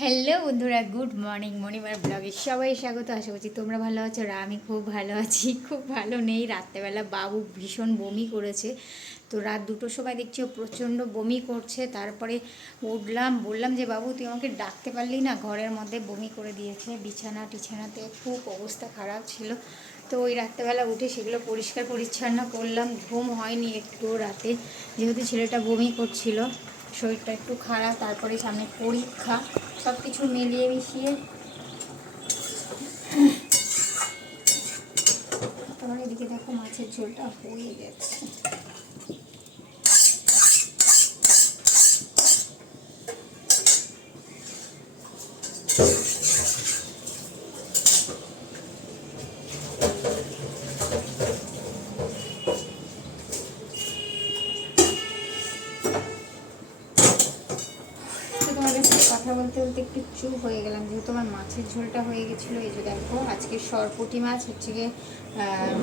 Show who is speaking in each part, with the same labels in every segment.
Speaker 1: Hello বন্ধুরা, good morning. মর্নিংবার ব্লগে সবাই স্বাগত। আশা করছি তোমরা ভালো আছো আর আমি খুব ভালো আছি। খুব ভালো নেই, রাত্রেবেলা বাবু ভীষণ বমি করেছে। তো রাত দুটোর সময় দেখছি ও প্রচণ্ড বমি করছে। তারপরে উঠলাম, বললাম যে, বাবু, তুই আমাকে ডাকতে পারলি না? ঘরের মধ্যে বমি করে দিয়েছে। বিছানা টিছানাতে খুব অবস্থা খারাপ ছিল। তো ওই রাত্রেবেলা উঠে সেগুলো পরিষ্কার পরিচ্ছন্ন করলাম। ঘুম হয়নি একটু রাতে, যেহেতু ছেলেটা বমি করছিল। শরীরটা একটু খারাপ, তারপরে সামনে পরীক্ষা সব কিছু মিলিয়ে মিশিয়ে। তোমার এদিকে দেখো মাছের ঝোলটা হয়ে গেছে তো তোমাদের সাথে কথা বলতে একটু চুপ হয়ে গেলাম। যেহেতু আমার মাছের ঝোলটা হয়ে গেছিল, এই যে দেখো, আজকে সরপুটি মাছ হচ্ছে গিয়ে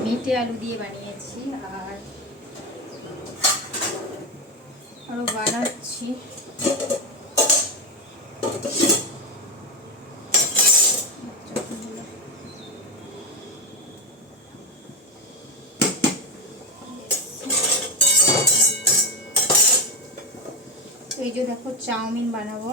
Speaker 1: মিটে আলু দিয়ে বানিয়েছি আর আরও বানাচ্ছি। এই যে দেখো, চাউমিন বানাবো।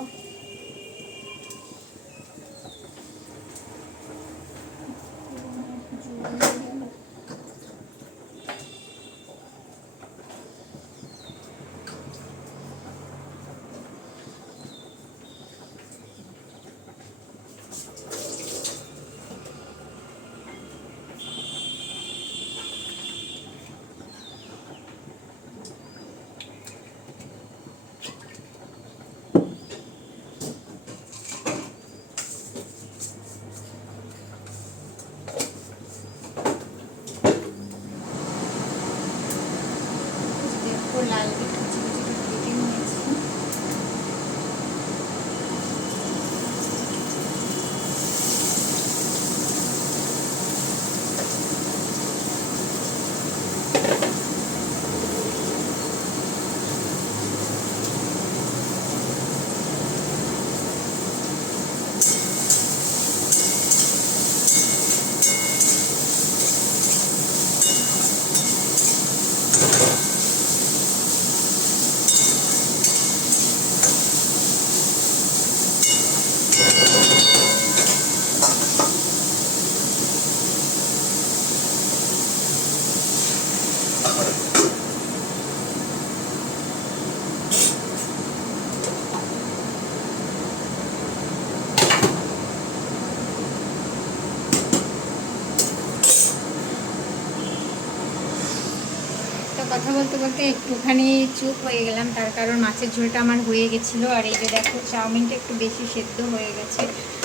Speaker 1: কথা বলতে বলতে একটুখানি চুপ হয়ে গেলাম। তার কারণ মাছের ঝোলটা আমার হয়ে গেছিল। আর এই যে দেখো, চাউমিনটা একটু বেশি সেদ্ধ হয়ে গেছে।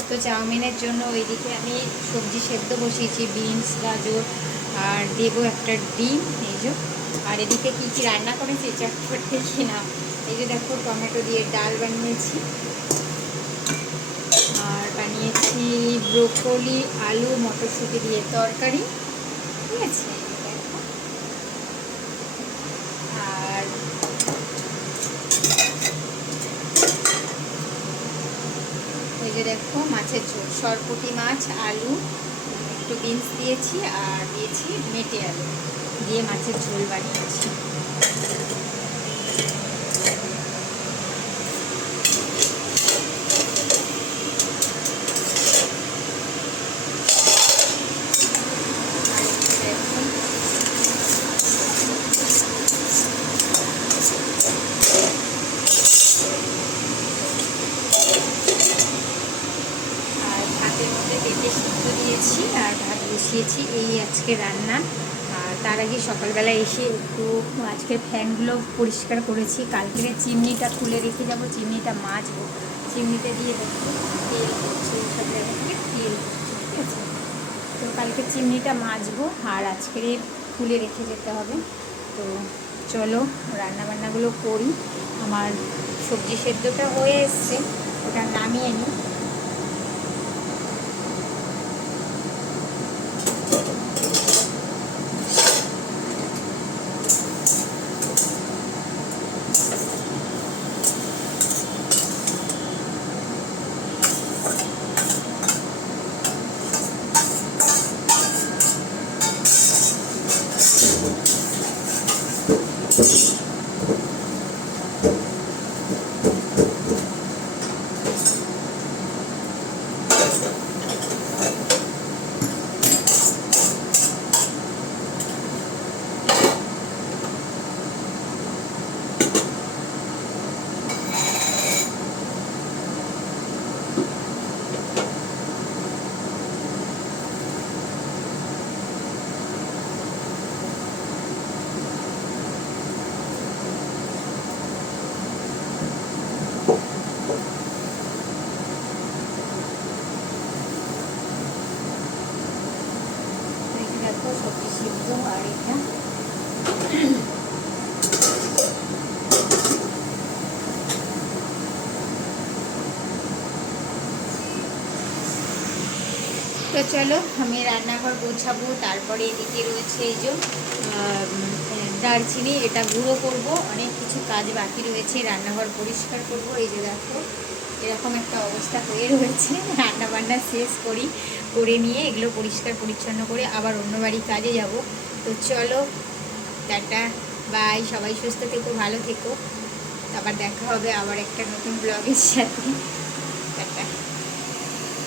Speaker 1: তো চাউমিনের জন্য ওইদিকে আমি সবজি সেদ্ধ বসিয়েছি, বিনস, গাজর, আর দেবো একটা ডিম, এই যে। আর এদিকে কী কী রান্না করেছি? চটপট দেখি না এই যে দেখো, টমেটো দিয়ে ডাল বানিয়েছি। আর বানিয়েছি ব্রোকলি, আলু, মটরশুঁটি দিয়ে তরকারি। ঠিক আছে এই যে দেখো আর ওই যে দেখো মাছের ঝোল। সরপুটি মাছ, আলু, একটু বিনস দিয়েছি আর দিয়েছি মেটে আলু। দিয়ে মাছের ঝোল বানিয়েছি আর এই যে দেখো আর ভাতের মধ্যে পেঁপে সিদ্ধ দিয়েছি আর ভাত বসিয়েছি এই আজকে রান্না। আর তার আগে সকালবেলা এসে একটু আজকের ফ্যানগুলো পরিষ্কার করেছি। কালকের চিমনিটা খুলে রেখে যাব, চিমনিটা মাজবো। চিমনিতে দিয়ে দেখো তেল হচ্ছে, সব জায়গা থেকে তেল ঠিক আছে? তো কালকে চিমনিটা মাজবো আর আজকের খুলে রেখে যেতে হবে। তো চলো রান্নাবান্নাগুলো করি। আমার সবজি সেদ্ধটা হয়ে এসছে, ওটা নামিয়ে নিই। Thank you. তো চলো, আমি রান্নাঘর গোছাবো, তারপরে এদিকে রয়েছে এই যে দারচিনি, এটা গুঁড়ো করব, অনেক কিছু কাজ বাকি রয়েছে, রান্নাঘর পরিষ্কার করব, এই যে দেখো, এরকম একটা অবস্থা হয়ে রয়েছে রান্না বান্না শেষ করি, করে নিয়ে এগুলো পরিষ্কার পরিচ্ছন্ন করে আবার অন্য বাড়ি কাজে যাব। তো চলো, টাটা, বাই, সবাই সুস্থ থেকো, ভালো থেকো, আবার দেখা হবে আবার একটা নতুন ব্লগের সাথে।